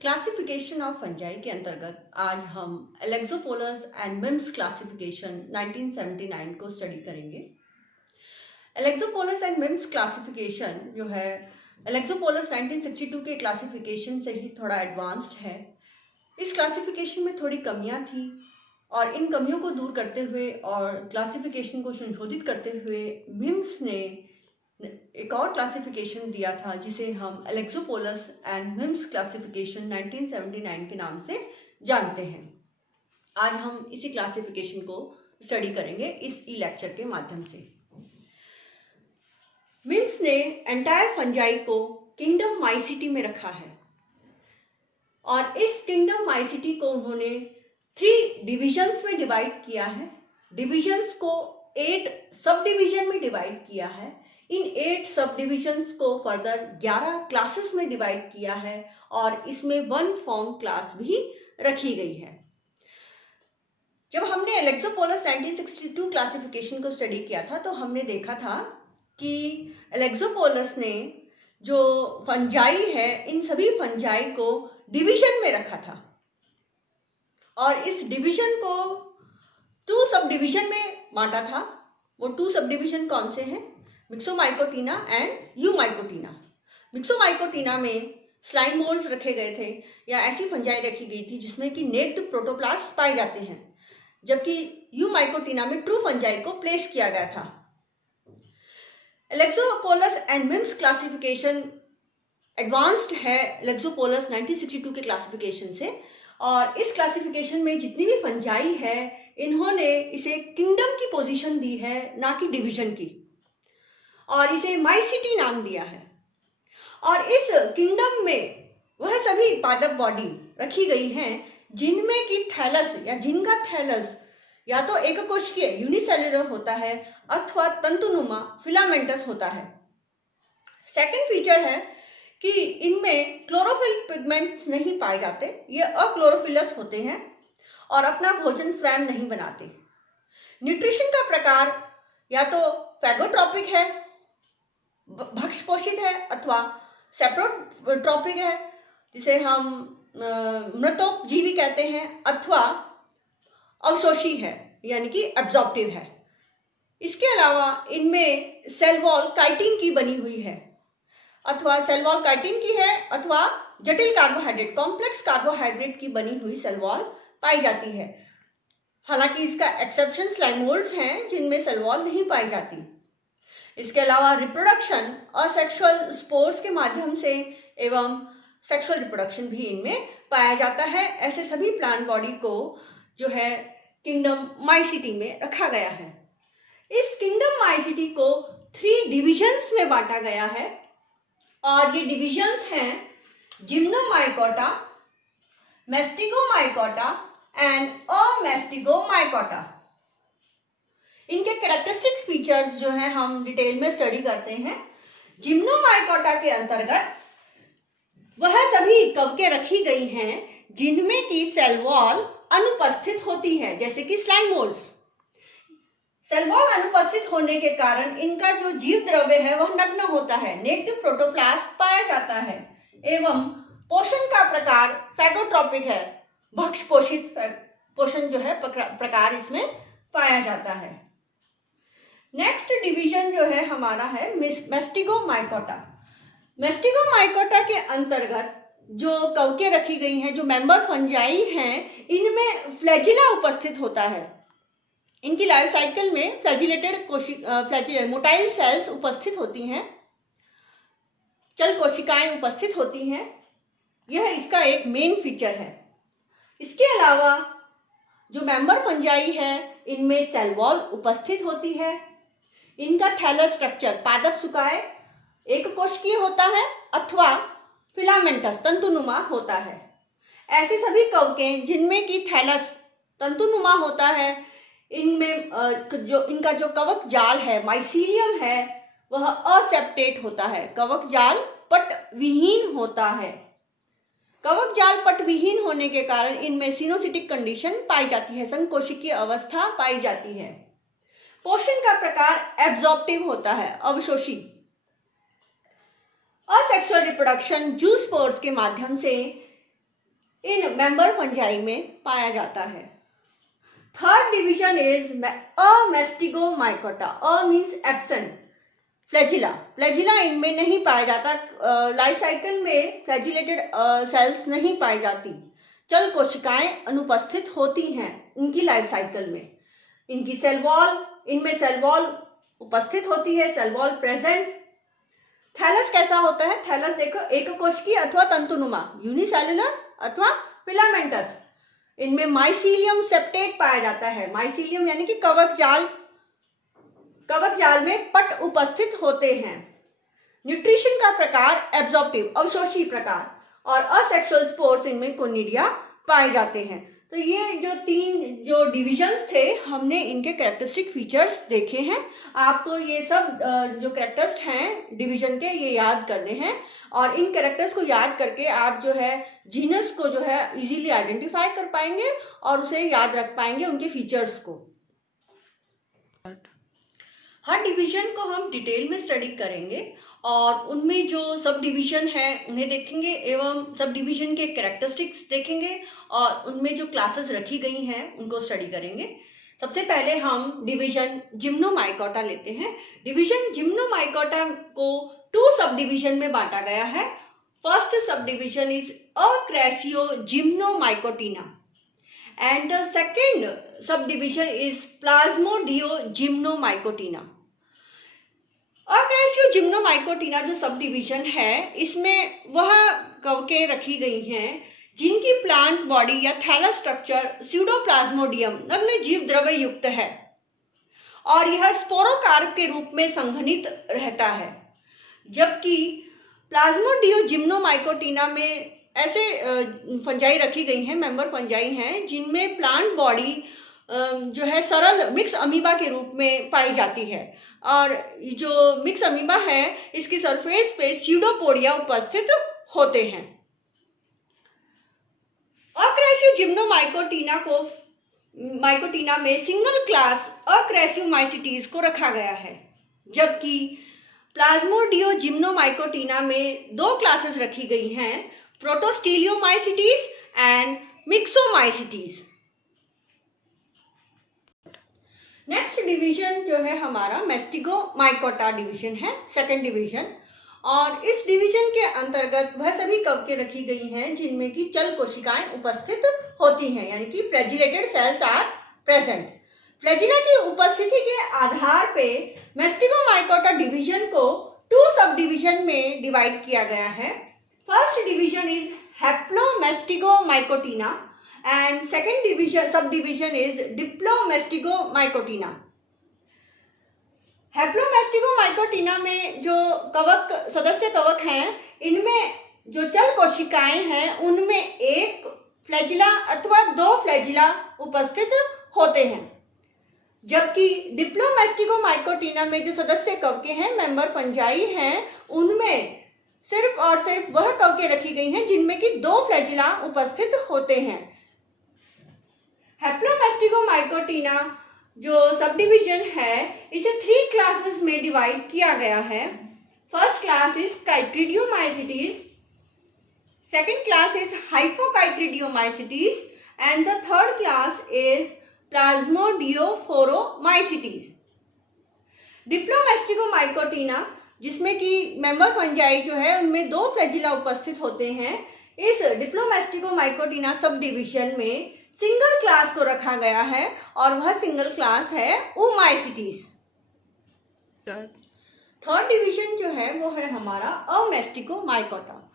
Classification of fungi के अंतर्गत आज हम एलेक्सोपोलस एंड मिम्स क्लासिफिकेशन 1979 को स्टडी करेंगे। एलेक्सोपोलस एंड मिम्स क्लासिफिकेशन जो है एलेक्सोपोलस 1962 के क्लासिफिकेशन से ही थोड़ा एडवांस्ड है। इस क्लासिफिकेशन में थोड़ी कमियां थी और इन कमियों को दूर करते हुए और क्लासिफिकेशन को संशोधित करते हुए मिम्स ने एक और क्लासिफिकेशन दिया था जिसे हम एलेक्सोपोलस एंड मिम्स क्लासिफिकेशन 1979 के नाम से जानते हैं। आज हम इसी क्लासिफिकेशन को स्टडी करेंगे इस ई लेक्चर के माध्यम से। मिम्स ने एंटायर फंजाई को किंगडम माइसिटी में रखा है और इस किंगडम माइसिटी को उन्होंने 3 डिविजन्स में डिवाइड किया है। डिविजन्स को 8 सब डिविजन में डिवाइड किया है। इन 8 सब डिविजन्स को फर्दर 11 क्लासेस में डिवाइड किया है और इसमें 1 फॉर्म क्लास भी रखी गई है। जब हमने एलेक्सोपोलस 1962 क्लासिफिकेशन को स्टडी किया था तो हमने देखा था कि एलेक्सोपोलस ने जो फंजाई है इन सभी फंजाई को डिवीजन में रखा था और इस डिवीजन को 2 सब डिवीजन में बांटा था। वो 2 सब डिवीजन कौन से हैं? मिक्सोमाइकोटीना एंड यूमाइकोटीना। मिक्सोमाइकोटीना में स्लाइम मोल्ड्स रखे गए थे या ऐसी फंजाई रखी गई थी जिसमें कि नेक्ड प्रोटोप्लास्ट पाए जाते हैं, जबकि यूमाइकोटीना में ट्रू फंजाई को प्लेस किया गया था। एलेक्सोपोलस एंड मिम्स क्लासिफिकेशन एडवांस्ड है एलेक्सोपोलस 1962 के क्लासिफिकेशन से और इस क्लासिफिकेशन में जितनी भी फंजाई है इन्होंने इसे किंगडम की पोजीशन दी है, ना कि डिवीजन की, और इसे माइसिटी नाम दिया है। और इस किंगडम में वह सभी पादप बॉडी रखी गई हैं जिनमें की थैलस या जिनका थैलस या तो एक कोशिकीय यूनिसेलुलर होता है अथवा तंतुनुमा फिलामेंटस होता है। सेकंड फीचर है कि इनमें क्लोरोफिल पिगमेंट्स नहीं पाए जाते, ये अक्लोरोफिलस होते हैं और अपना भोजन स्वयं नहीं बनाते। न्यूट्रिशन का प्रकार या तो फैगोट्रॉपिक है, भक्ष पोषित है, अथवा सेप्रोट्रॉपिक है जिसे हम मृतोपजीवी कहते हैं, अथवा अवशोषी है यानी कि एब्जॉर्प्टिव है। इसके अलावा इनमें सेल वॉल काइटिन की बनी हुई है, अथवा सेल वॉल काइटिन की है अथवा जटिल कार्बोहाइड्रेट कॉम्प्लेक्स कार्बोहाइड्रेट की बनी हुई सेल वॉल पाई जाती है। हालांकि इसका एक्सेप्शन स्लाइमोल्ड्स हैं जिनमें सेल वॉल नहीं पाई जाती। इसके अलावा रिप्रोडक्शन और सेक्सुअल स्पोर्स के माध्यम से एवं सेक्सुअल रिप्रोडक्शन भी इनमें पाया जाता है। ऐसे सभी प्लांट बॉडी को जो है किंगडम माइसिटी में रखा गया है। इस किंगडम माइसिटी को 3 डिविजन्स में बांटा गया है और ये डिविजन्स हैं जिम्नोमाइकोटा, मैस्टिगोमाइकोटा एंड अमैस्टिगोमाइकोटा। इनके कैरेक्टरिस्टिक फीचर्स जो हैं हम डिटेल में स्टडी करते हैं। जिम्नोमाइकोटा के अंतर्गत वह सभी कवकें रखी गई हैं जिनमें की सेल वॉल अनुपस्थित होती है, जैसे कि स्लाइम मोल्ड्स। सेल वॉल अनुपस्थित होने के कारण इनका जो जीव द्रव्य है वह नग्न होता है, नेक्ड प्रोटोप्लास्ट पाया जाता है एवं पोषण का प्रकार फैगोट्रॉपिक है, भक्ष पोषित पोषण जो है प्रकार इसमें पाया जाता है। नेक्स्ट डिवीजन जो है हमारा है मैस्टिगोमाइकोटा। मैस्टिगोमाइकोटा के अंतर्गत जो कवकें रखी गई हैं, जो मेंबर फंजाई हैं, इनमें फ्लैजिला उपस्थित होता है। इनकी लाइफ साइकिल में फ्लैजिलेटेड मोटाइल सेल्स उपस्थित होती हैं, चल कोशिकाएं उपस्थित होती हैं। यह इसका एक मेन फीचर है। इसके अलावा जो मेंबर फंजाई है इनमें सेल वॉल उपस्थित होती है। इनका थैलस स्ट्रक्चर पादप सुकाय एक कोशिकीय होता है अथवा फिलामेंटस तंतुनुमा होता है। ऐसे सभी कवकें जिनमें की थैलस तंतुनुमा होता है, इनमें जो इनका जो कवक जाल है, माइसीलियम है, वह असेप्टेट होता है, कवक जाल पट विहीन होता है। कवक जाल पट विहीन होने के कारण इनमें सिनोसिटिक कंडीशन पाई जाती है, संकोशिकीय अवस्था पाई जाती है। पोषण का प्रकार एब्जॉर्प्टिव होता है, अवशोषी। असेक्सुअल रिप्रोडक्शन जूस्पोर्स के माध्यम से इन मेंबर फंजाई में पाया जाता है। Third division is amastigomycota. A means absent. Flagella, flagella इनमें नहीं पाया जाता। लाइफ साइकिल में फ्लैजिलेटेड सेल्स नहीं पाई जाती। चल कोशिकाएं अनुपस्थित होती हैं इनकी लाइफ साइकिल में। इनकी सेल वॉल, इनमें सेल वॉल उपस्थित होती है, सेल वॉल प्रेजेंट। थैलस कैसा होता है? थैलस देखो, एक कोशिकीय अथवा तंतुनुमा, यूनिसेल्युलर अथवा फिलामेंटस। इनमें माइसीलियम सेप्टेट पाया जाता है। माइसीलियम यानी कि कवक जाल, कवक जाल में पट उपस्थित होते हैं। न्यूट्रिशन का प्रकार एब्जॉर्प्टिव, अवशोषी प्रकार, और असेक्सुअल स्पोर्स इनमें कोनिडिया पाए जाते हैं। तो ये जो तीन जो डिविजन्स थे, हमने इनके कैरेक्टरिस्टिक फीचर्स देखे हैं। आपको ये सब जो कैरेक्टर्स हैं डिवीजन के, ये याद करने हैं, और इन कैरेक्टर्स को याद करके आप जो है जीनस को जो है इजीली आइडेंटिफाई कर पाएंगे और उसे याद रख पाएंगे, उनके फीचर्स को। हर डिवीजन को हम डिटेल में स्टडी करेंगे और उनमें जो सब डिवीजन है उन्हें देखेंगे एवं सब डिवीजन के कैरेक्टरिस्टिक्स देखेंगे और उनमें जो क्लासेस रखी गई हैं उनको स्टडी करेंगे। सबसे पहले हम डिवीजन जिम्नोमाइकोटा लेते हैं। डिवीजन जिम्नोमाइकोटा को 2 सब डिवीजन में बांटा गया है। First subdivision is acrasiogymnomycotina and the second subdivision is plasmodiogymnomycotina। Acrasiogymnomycotina जो सब डिवीजन है, इसमें वह कवकें रखी गई हैं जिनकी प्लांट बॉडी या थैलस स्ट्रक्चर स्यूडोप्लाज्मोडियम नग्न जीव द्रव्य युक्त है और यह स्पोरोकार्प के रूप में संघनित रहता है। जबकि प्लाज्मोडियोजिम्नोमाइकोटिना में ऐसे फंजाई रखी गई हैं, मेंबर फंजाई हैं, जिनमें प्लांट बॉडी जो है सरल मिक्स अमीबा के रूप में पाई जाती है और जो मिक्स अमीबा है इसकी सरफेस पे स्यूडोपोडिया उपस्थित होते हैं। अक्रैसियो जिम्नोमाइकोटिना में सिंगल क्लास अक्रैसियोमाइसिटीज को रखा गया है, जबकि प्लाज्मोडियोजिम्नोमाइकोटिना में 2 क्लासेस रखी गई हैं, प्रोटोस्टीलियोमाइसिटीज एंड मिक्सोमाइसिटीज। नेक्स्ट डिवीजन जो है हमारा मैस्टिगोमाइकोटा डिवीजन है, सेकंड डिवीजन। और इस डिवीजन के अंतर्गत वह सभी कवकें रखी गई हैं जिनमें कि चल कोशिकाएं उपस्थित होती हैं, यानी कि flagellated cells are present. Flagella की उपस्थिति के आधार पे मैस्टिगोमाइकोटा डिवीजन को 2 सब डिवीजन में डिवाइड किया गया है। First division is haplomastigomycotina and second division subdivision is diplomastigomycotina. Haplomastigomycotina में जो कवक सदस्य कवक हैं, इनमें जो चल कोशिकाएं हैं उनमें 1 फ्लैजिला अथवा 2 फ्लैजिला उपस्थित होते हैं, जबकि डिप्लोमैस्टिगोमाइकोटिना में जो सदस्य कवकें हैं, मेंबर फंजाई हैं, उनमें सिर्फ और सिर्फ वह कवकें रखी गई हैं जिनमें कि 2 फ्लैजिला उपस्थित होते हैं। हैप्लोमैस्टिगोमाइकोटिना जो सब डिवीजन है इसे 3 क्लासेस में डिवाइड किया गया है। First class is chytridiomycetes, second class is hypochytridiomycetes and the third class is plasmodiophoromycetes. Diplomastigomycotina जिसमें कि मेंबर फंजाई जो है उनमें 2 फ्लैजिला उपस्थित होते हैं, इस डिप्लोमैस्टिगोमाइकोटिना सब डिवीजन में सिंगल क्लास को रखा गया है और वह सिंगल क्लास है ओमाइसिटीज। थर्ड डिवीजन जो है वो है हमारा अमेस्टिगोमाइकोटा।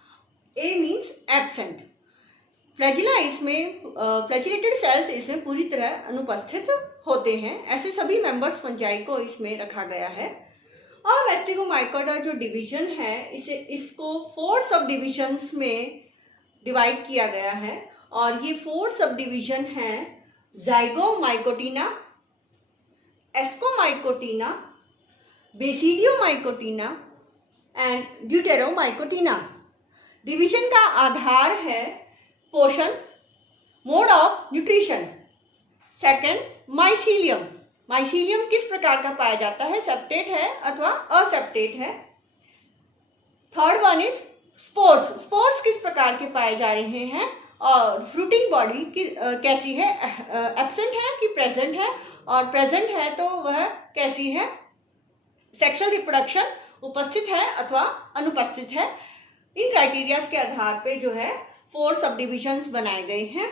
ए मीन्स एब्सेंट। फ्लैजिला इसमें फ्लैजिलेटेड सेल्स इसमें पूरी तरह अनुपस्थित होते हैं। ऐसे सभी मेंबर्स फंजाई को इसमें रखा गया है। अमेस्टिगोमाइकोटा जो डिवीजन है इसको 4 सब डिविजन्स में डिवाइड किया गया है और ये 4 सब डिवीजन हैं ज़ाइगोमाइकोटिना, एस्कोमाइकोटिना, बेसिडियोमाइकोटिना एंड ड्यूटेरोमाइकोटिना। डिवीजन का आधार है पोषण, mode of nutrition. Second mycelium, mycelium किस प्रकार का पाया जाता है, सेप्टेट है अथवा असेप्टेट है। Third one is spores, spores किस प्रकार के पाए जा रहे हैं और फ्रूटिंग बॉडी की कैसी है, एब्सेंट है कि प्रेजेंट है, और प्रेजेंट है तो वह कैसी है, सेक्सुअल रिप्रोडक्शन उपस्थित है अथवा अनुपस्थित है। इन क्राइटेरियाज के आधार पे जो है 4 सब डिविजन्स बनाए गए हैं।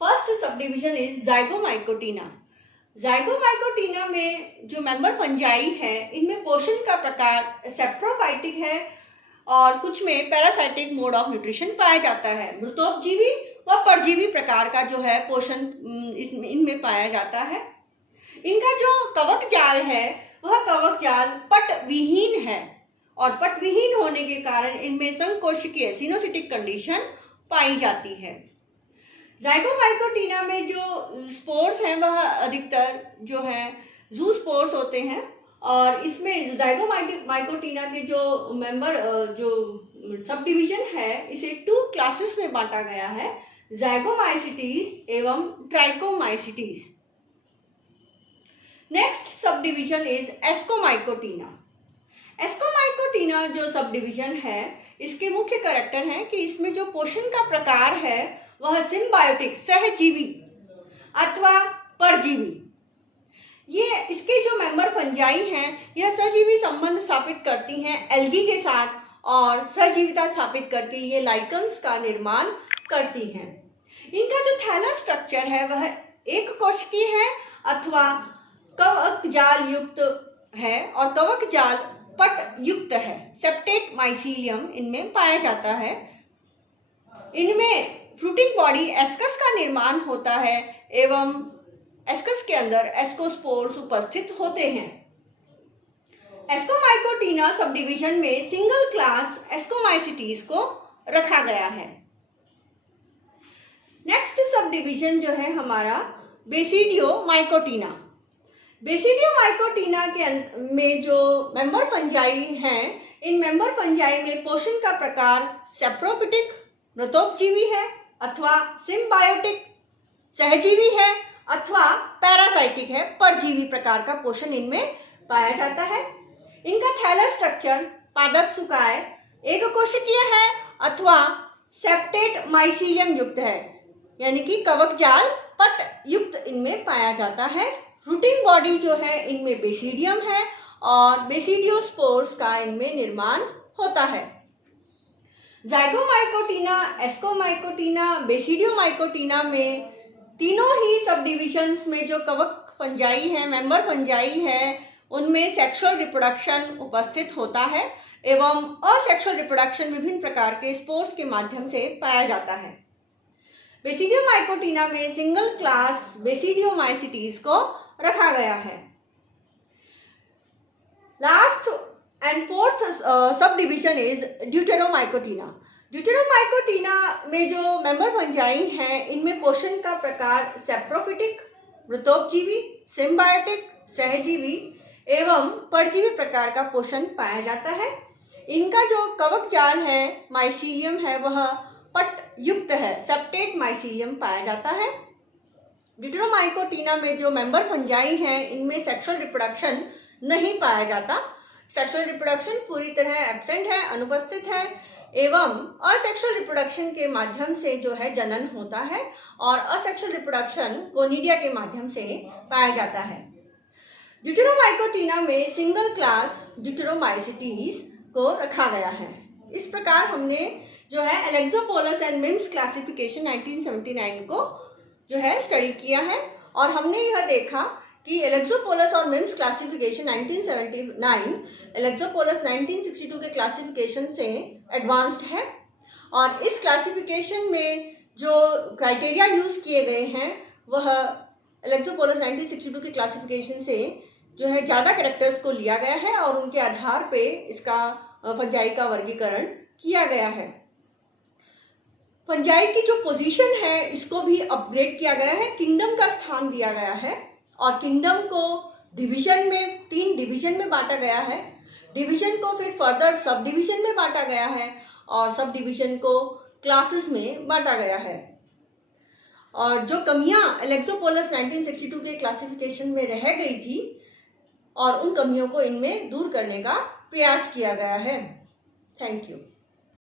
First sub division is जाइगोमाइकोटिना। जाइगोमाइकोटिना में जो मेंबर फंजाई है, इनमें पोषण का प्रकार सेप्रोफाइटिक है और कुछ में पैरासाइटिक मोड ऑफ न्यूट्रिशन पाया जाता है। मृतोपजीवी व परजीवी प्रकार का जो है पोषण इनमें पाया जाता है। इनका जो कवक जाल है वह कवक जाल पट विहीन है और पट विहीन होने के कारण इनमें संकोशिकीय सिनोसिटिक कंडीशन पाई जाती है। जाइगोमाइकोटिना में जो स्पोर्स हैं वह अधिकतर जो है जू स्पोर्स होते हैं और इसमें जाइगोमाइकोटिना के जो मेंबर जो सब डिवीजन है इसे 2 क्लासेस में बांटा गया है, जाइगोमाइसिटीज एवं trichomycetes. Next subdivision is ascomycotina. Ascomycotina जो सब डिवीजन है इसके मुख्य कैरेक्टर हैं कि इसमें जो पोषण का प्रकार है वह सिम्बायोटिक सहजीवी अथवा परजीवी। ये इसके जो मेंबर फंजाई हैं यह सहजीवी संबंध स्थापित करती हैं एल्गी के साथ और सहजीविता स्थापित करके ये लाइकन्स का निर्माण करती हैं। इनका जो थैलस स्ट्रक्चर है वह एक कोशिकीय है अथवा कवक जाल युक्त है और कवक जाल पट युक्त है। सेप्टेट माइसीलियम इनमें पाया जाता है। इनमें फ्रूटिंग बॉडी एस्कस का निर्माण होता है एवं एस्कस के अंदर एस्कोस्पोर्स उपस्थित होते हैं। एस्कोमाइकोटिना सब डिवीजन में सिंगल क्लास एस्कोमाइसिटीज को रखा गया है। नेक्स्ट सब डिवीजन जो है हमारा बेसिडियोमाइकोटिना। बेसिडियोमाइकोटिना के में जो मेंबर फंजाई हैं, इन मेंबर फंजाई में पोषण का प्रकार सेप्रोफिटिक मृतोपजीवी है अथवा सिम्बायोटिक सहजीवी है अथवा पैरासाइटिक है, परजीवी प्रकार का पोषण इनमें पाया जाता है। इनका थैलस स्ट्रक्चर पादप सुकाय एक कोशिकीय है अथवा सेप्टेट माइसीलियम युक्त है, यानी कि कवक जाल पट युक्त इनमें पाया जाता है। फ्रूटिंग बॉडी जो है इनमें बेसिडियम है और बेसिडियोस्पोर्स का इनमें निर्माण होता है। जाइगोमाइकोटिना, एस्कोमाइकोटिना, बेसिडियोमाइकोटिना में तीनों ही सब डिविजन्स में जो कवक फंजाई है, मेंबर फंजाई है, उनमें सेक्सुअल रिप्रोडक्शन उपस्थित होता है एवं असेक्सुअल रिप्रोडक्शन विभिन्न प्रकार के स्पोर्स के माध्यम से पाया जाता है। बेसिडियोमाइकोटिना में सिंगल क्लास बेसिडियोमाइसिटीज को रखा गया है। Last and fourth subdivision is deuteromycotina. Deuteromycotina में जो मेंबर फंजाई हैं, इनमें पोषण का प्रकार सेप्रोफिटिक मृतोपजीवी, सिम्बायोटिक सहजीवी एवं परजीवी प्रकार का पोषण पाया जाता है। इनका जो कवक जाल है, माइसीलियम है, वह पट युक्त है, सेप्टेट माइसीलियम पाया जाता है। ड्यूटेरोमाइकोटिना में जो मेंबर फंजाई हैं, इनमें सेक्सुअल रिप्रोडक्शन नहीं पाया जाता। सेक्सुअल रिप्रोडक्शन पूरी तरह एब्सेंट है, अनुपस्थित है एवं असेक्सुअल रिप्रोडक्शन के माध्यम से जो है जनन होता है और असेक्सुअल रिप्रोडक्शन कोनिडिया के माध्यम से पाया जाता है। ड्यूटेरोमाइकोटिना में सिंगल क्लास ड्यूटेरोमाइसिटीज को रखा गया है। इस प्रकार हमने जो है एलेक्सोपोलस एंड मिम्स क्लासिफिकेशन 1979 को जो है स्टडी किया है और हमने यह देखा कि एलेक्सोपोलस और मिम्स क्लासिफिकेशन 1979 एलेक्सोपोलस 1962 के क्लासिफिकेशन से एडवांस्ड है और इस क्लासिफिकेशन में जो क्राइटेरिया यूज किए गए हैं वह एलेक्सोपोलस 1962 के क्लासिफिकेशन से जो है ज़्यादा कैरेक्टर्स को लिया गया है और उनके आधार पे इसका फंजाई का वर्गीकरण किया गया है। फंजाई की जो पोजीशन है इसको भी अपग्रेड किया गया है, किंगडम का स्थान दिया गया है और किंगडम को डिवीजन में 3 डिवीजन में बांटा गया है। डिवीजन को फिर फर्दर सब डिवीजन में बांटा गया है और सब डिवीजन को क्लासेस में बांटा गया है। और जो कमियां एलेक्सोपोलस 1962 के क्लासिफिकेशन में रह गई थी और उन कमियों को इनमें दूर करने का प्रयास किया गया है। Thank you.